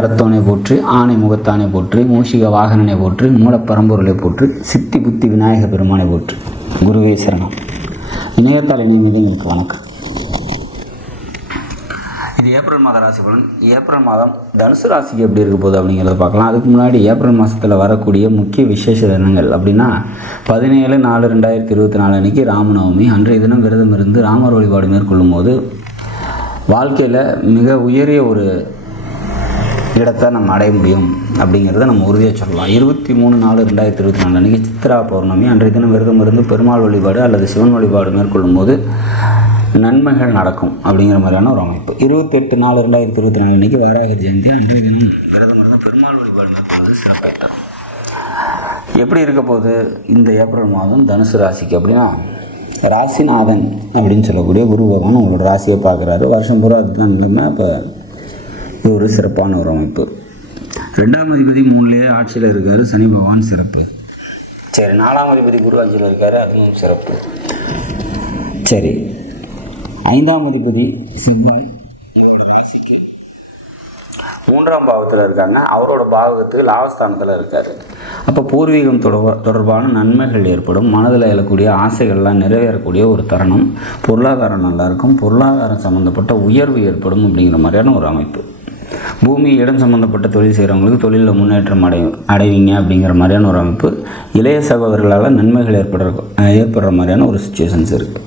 கரத்தோனை போற்று ஆணை முகத்தானை போற்று மூஷிக வாகனனை போற்று மூலப்பரம்பொருளை போற்று சித்தி புத்தி விநாயக பெருமானை போற்று. குருவே சரணம். இணையத்தால் இணையமீது எங்களுக்கு வணக்கம். இது ஏப்ரல் மாத ராசி பலன். ஏப்ரல் மாதம் தனுசு ராசிக்கு எப்படி இருக்க போகுது அப்படிங்கிறத பார்க்கலாம். அதுக்கு முன்னாடி ஏப்ரல் மாதத்தில் வரக்கூடிய முக்கிய விசேஷ தினங்கள் அப்படின்னா பதினேழு நாலு ரெண்டாயிரத்தி இருபத்தி நாலு அன்றைக்கி ராமநவமி. அன்றைய தினம் விரதம் இருந்து ராமர் வழிபாடு மேற்கொள்ளும் போது வாழ்க்கையில் மிக உயரிய ஒரு இடத்தை நம்ம அடைய முடியும் அப்படிங்கிறத நம்ம உறுதியாக சொல்லலாம். இருபத்தி மூணு நாலு ரெண்டாயிரத்தி இருபத்தி நாலு அன்றைக்கி சித்ரா பௌர்ணமி அன்றைய தினம் விரதம் இருந்து பெருமாள் வழிபாடு அல்லது சிவன் வழிபாடு மேற்கொள்ளும் போது நன்மைகள் நடக்கும் அப்படிங்கிற மாதிரியான ஒரு அமைப்பு. இருபத்தெட்டு நாலு ரெண்டாயிரத்தி இருபத்தி நாலு அன்றைக்கி வராக ஜெயந்தி அன்றைய தினம் விரதம் இருந்து பெருமாள் வழிபாடு மேற்கொள்வது சிறப்பாக எப்படி இருக்க போகுது? இந்த ஏப்ரல் மாதம் தனுசு ராசிக்கு அப்படின்னா ராசிநாதன் அப்படின்னு சொல்லக்கூடிய குரு பகவான் உங்களோட ராசியை பார்க்குறாரு. வருஷம் பூரா அதுதான் நிலைமை. இப்போ இது ஒரு சிறப்பான ஒரு அமைப்பு. ரெண்டாம் அதிபதி மூணுலேயே ஆட்சியில் இருக்கார் சனி பகவான் சிறப்பு. சரி நாலாம் அதிபதி குரு ஆட்சியில் இருக்கார் அதுவும் சிறப்பு. சரி ஐந்தாம் அதிபதி செவ்வாய் இவரோட ராசிக்கு மூன்றாம் பாவத்தில் இருக்காங்க அவரோட பாவகத்துக்கு லாபஸ்தானத்தில் இருக்கார். அப்போ பூர்வீகம் தொடர்பா தொடர்பான நன்மைகள் ஏற்படும். மனதில் எழக்கூடிய ஆசைகள்லாம் நிறைவேறக்கூடிய ஒரு தருணம். பொருளாதாரம் நல்லாயிருக்கும் பொருளாதாரம் சம்மந்தப்பட்ட உயர்வு ஏற்படும் அப்படிங்கிற மாதிரியான ஒரு அமைப்பு. பூமி இடம் சம்மந்தப்பட்ட தொழில் செய்கிறவங்களுக்கு தொழிலில் முன்னேற்றம் அடை அடைவீங்க அப்படிங்கிற மாதிரியான ஒரு அமைப்பு இளைய சகோதரர்களால் நன்மைகள் ஏற்படுற ஏற்படுற மாதிரியான ஒரு சுச்சுவேஷன்ஸ் இருக்குது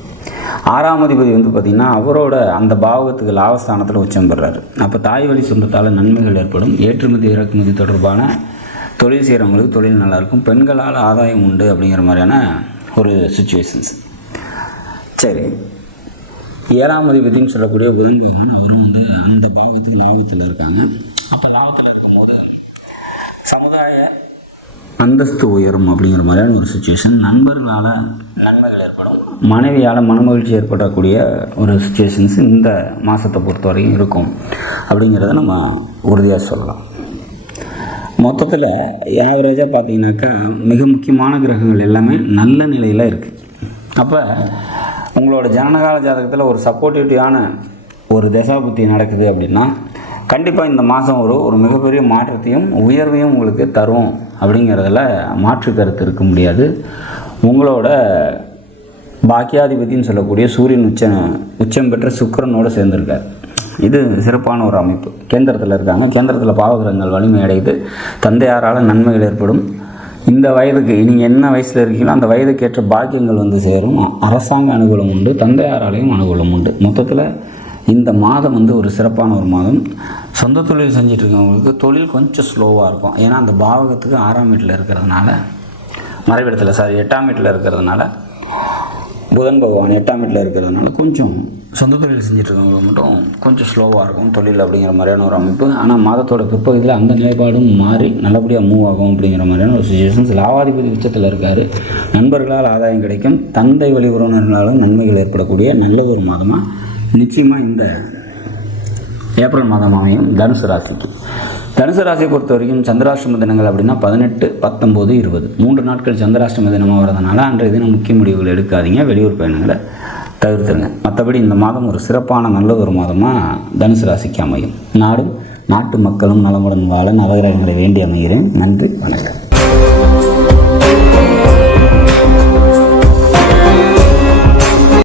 ஆறாம் அதிபதி வந்து பார்த்திங்கன்னா அவரோட அந்த பாவகத்துக்கு லாபஸ்தானத்தில் உச்சம் பெறாரு. அப்போ தாய் வழி சொந்தத்தால் நன்மைகள் ஏற்படும். ஏற்றுமதி இறக்குமதி தொடர்பான தொழில் செய்கிறவங்களுக்கு தொழில் நல்லாயிருக்கும் பெண்களால் ஆதாயம் உண்டு அப்படிங்கிற மாதிரியான ஒரு சுச்சுவேஷன்ஸ் சரி. ஏழாம் அதிபதினு சொல்லக்கூடிய புதன் பகவான் அவரும் வந்து அந்த பாவத்துக்கு லாபத்தில் இருக்காங்க. அப்போ லாபத்தில் இருக்கும்போது சமுதாய அந்தஸ்து உயரும் அப்படிங்கிற மாதிரியான ஒரு சுச்சுவேஷன் நண்பர்களால் நன்மைகள் ஏற்படும். மனைவியால் மனமகிழ்ச்சி ஏற்படக்கூடிய ஒரு சுச்சுவேஷன்ஸ் இந்த மாதத்தை பொறுத்த வரைக்கும் இருக்கும். அப்படிங்கிறத நம்ம உறுதியாக சொல்லலாம். மொத்தத்தில் ஆவரேஜாக பார்த்தீங்கன்னாக்கா மிக முக்கியமான கிரகங்கள் எல்லாமே நல்ல நிலையில் இருக்குது அப்போ உங்களோட ஜனனகால ஜாதகத்தில் ஒரு சப்போர்ட்டிவிட்டியான ஒரு தசாபுத்தி நடக்குது அப்படின்னா கண்டிப்பாக இந்த மாதம் ஒரு ஒரு மிகப்பெரிய மாற்றத்தையும் உயர்வையும் உங்களுக்கு தரும் அப்படிங்கிறதுல மாற்று கருத்து இருக்க முடியாது. உங்களோட பாக்கியாதிபதினு சொல்லக்கூடிய சூரியன் உச்ச உச்சம் பெற்ற சுக்கிரனோடு சேர்ந்திருக்கார். இது சிறப்பான ஒரு அமைப்பு. கேந்திரத்தில் இருக்காங்க. கேந்திரத்தில் பாவகிரகங்கள் வலிமை அடையுது. தந்தையாரால் நன்மைகள் ஏற்படும். இந்த வயதுக்கு நீங்கள் என்ன வயசில் இருக்கீங்களோ அந்த வயதுக்கேற்ற பாக்கியங்கள் வந்து சேரும். அரசாங்க அனுகூலம் உண்டு தந்தையாராலையும் அனுகூலம் உண்டு. மொத்தத்தில் இந்த மாதம் வந்து ஒரு சிறப்பான ஒரு மாதம். சொந்த தொழில் செஞ்சுட்டு இருக்கவங்களுக்கு தொழில் கொஞ்சம் ஸ்லோவாக இருக்கும். ஏன்னா அந்த பாவகத்துக்கு ஆறாம் வீட்டில் இருக்கிறதுனால மறைவிடத்தில் சாரி எட்டாம் வீட்டில் இருக்கிறதுனால புதன் பகவான் எட்டாம் வீட்டில் இருக்கிறதுனால கொஞ்சம் சொந்த தொழில் செஞ்சுட்டு இருக்கவங்க மட்டும் கொஞ்சம் ஸ்லோவாக இருக்கும். தொழில் அப்படிங்கிற மாதிரியான ஒரு அமைப்பு. ஆனால் மாதத்தோட பிற்பகுதியில் அந்த நிலைப்பாடும் மாறி நல்லபடியாக மூவ் ஆகும் அப்படிங்கிற மாதிரியான ஒரு சுச்சுவேஷன்ஸ் லாவாதிபதி உச்சத்தில் இருக்கார். நண்பர்களால் ஆதாயம் கிடைக்கும். தந்தை வழி உறவினர்களாலும் நன்மைகள் ஏற்படக்கூடிய நல்ல ஒரு மாதமாக நிச்சயமாக இந்த ஏப்ரல் மாதம் அமையும். தனுசு ராசிக்கு. தனுசு ராசியை பொறுத்த வரைக்கும் சந்திராஷ்டம தினங்கள் அப்படின்னா பதினெட்டு பத்தொம்போது இருபது. மூன்று நாட்கள் சந்திராஷ்டம தினமாக வரதுனால அன்றைய தினம் முக்கிய முடிவுகள் எடுக்காதீங்க. வெளியூர் பயணங்களை தவிர்த்துருங்க. மற்றபடி இந்த மாதம் ஒரு சிறப்பான நல்ல ஒரு மாதமாக தனுசு ராசிக்கு அமையும். நாடும் நாட்டு மக்களும் நலமுடன் வாழ நவகிரகங்களை வேண்டி அமைகிறேன். நன்றி வணக்கம்.